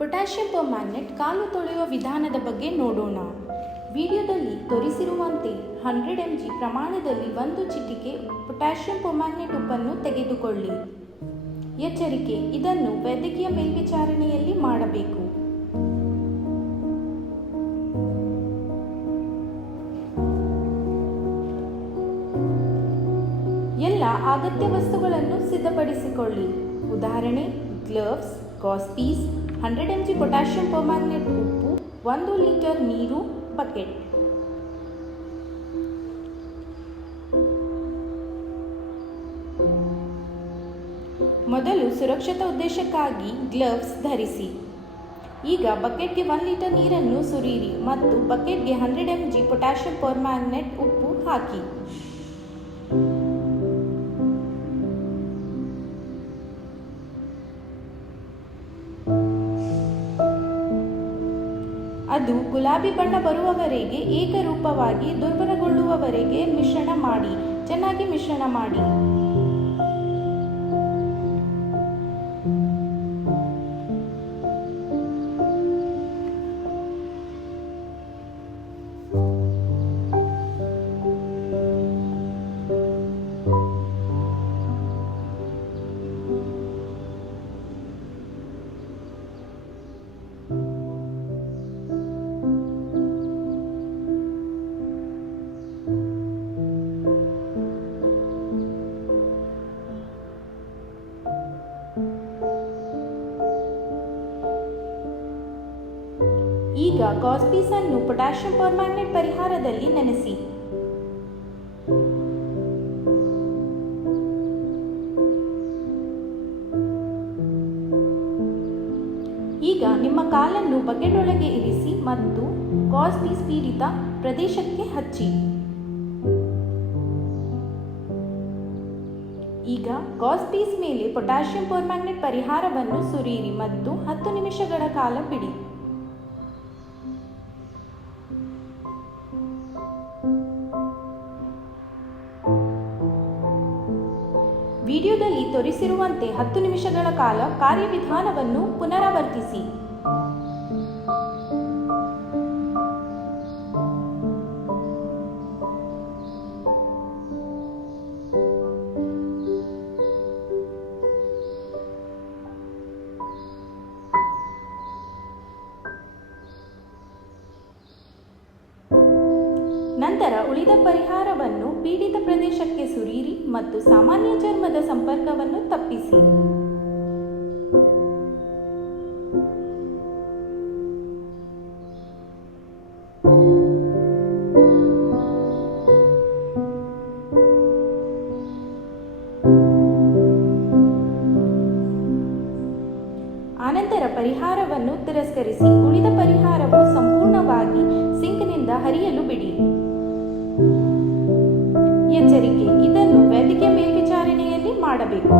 Potassium permanganate ಕಾಲು ತೊಳೆಯುವ ವಿಧಾನದ ಬಗ್ಗೆ ನೋಡೋಣ. ವಿಡಿಯೋದಲ್ಲಿ ತೋರಿಸಿರುವಂತೆ 100 mg ಪ್ರಮಾಣದಲ್ಲಿ 1 ಚಿಟಿಕೆ ಪೊಟ್ಯಾಷಿಯಂ ಪರ್ಮ್ಯಾಂಗನೇಟ್ ಉಪ್ಪನ್ನು ತೆಗೆದುಕೊಳ್ಳಿ. ಎಚ್ಚರಿಕೆ: ಇದನ್ನು ವೈದ್ಯಕೀಯ ಮೇಲ್ವಿಚಾರಣೆಯಲ್ಲಿ ಮಾಡಬೇಕು. ಎಲ್ಲ ಅಗತ್ಯ ವಸ್ತುಗಳನ್ನು ಸಿದ್ಧಪಡಿಸಿಕೊಳ್ಳಿ. ಉದಾಹರಣೆ: gloves, gauze piece, 100 mg potassium permanganate ಉಪ್ಪು, 1 ಲೀಟರ್ ನೀರು, ಬಕೆಟ್. ಮೊದಲು ಸುರಕ್ಷತಾ ಉದ್ದೇಶಕ್ಕಾಗಿ ಗ್ಲವ್ಸ್ ಧರಿಸಿ. ಈಗ ಬಕೆಟ್ಗೆ 1 ಲೀಟರ್ ನೀರನ್ನು ಸುರಿಯಿರಿ ಮತ್ತು ಬಕೆಟ್ಗೆ 100 mg ಪೊಟ್ಯಾಷಿಯಂ ಪರ್ಮ್ಯಾಂಗನೇಟ್ ಉಪ್ಪು ಹಾಕಿ. ಅದು ಗುಲಾಬಿ ಬಣ್ಣ ಬರುವವರೆಗೆ ಏಕರೂಪವಾಗಿ ದುರ್ಬಲಗೊಳ್ಳುವವರೆಗೆ ಮಿಶ್ರಣ ಮಾಡಿ. ಚೆನ್ನಾಗಿ ಮಿಶ್ರಣ ಮಾಡಿ. ಈಗ ಗಾಸ್ ಪೀಸ್ ಅನ್ನು ಪೊಟ್ಯಾಷಿಯಂ ಪರ್ಮ್ಯಾಂಗನೇಟ್ ಪರಿಹಾರದಲ್ಲಿ ನೆನೆಸಿ. ಈಗ ನಿಮ್ಮ ಕಾಲನ್ನು ಬಕೆಟ್ ಒಳಗೆ ಇರಿಸಿ ಮತ್ತು ಗಾಸ್ ಪೀಸ್ ಪೀಡಿತ ಪ್ರದೇಶಕ್ಕೆ ಹಚ್ಚಿ. ಈಗ ಗಾಸ್ ಪೀಸ್ ಮೇಲೆ ಪೊಟ್ಯಾಷಿಯಂ ಪರ್ಮ್ಯಾಂಗನೇಟ್ ಪರಿಹಾರವನ್ನು ಸುರಿಯಿರಿ ಮತ್ತು 10 ನಿಮಿಷಗಳ ಕಾಲ ಬಿಡಿ. ವಿಡಿಯೋದಲ್ಲಿ ತೋರಿಸಿರುವಂತೆ 10 ನಿಮಿಷಗಳ ಕಾಲ ಕಾರ್ಯವಿಧಾನವನ್ನು ಪುನರಾವರ್ತಿಸಿ. ನಂತರ ಉಳಿದ ಪರಿಹಾರವನ್ನು ಪೀಡಿತ ಪ್ರದೇಶಕ್ಕೆ ಸುರಿಯಿರಿ ಮತ್ತು ಸಾಮಾನ್ಯ ಚರ್ಮದ ಸಂಪರ್ಕವನ್ನು ತಪ್ಪಿಸಿ. ಆನಂತರ ಪರಿಹಾರವನ್ನು ತಿರಸ್ಕರಿಸಿ. ಉಳಿದ ಪರಿಹಾರವು ಸಂಪೂರ್ಣವಾಗಿ ಸಿಂಕ್ನಿಂದ ಹರಿಯಲು ಬಿಡಿ. ಎಚ್ಚರಿಕೆ: ಇದನ್ನು ವೈದ್ಯಕೀಯ ಮೇಲ್ವಿಚಾರಣೆಯಲ್ಲಿ ಮಾಡಬೇಕು.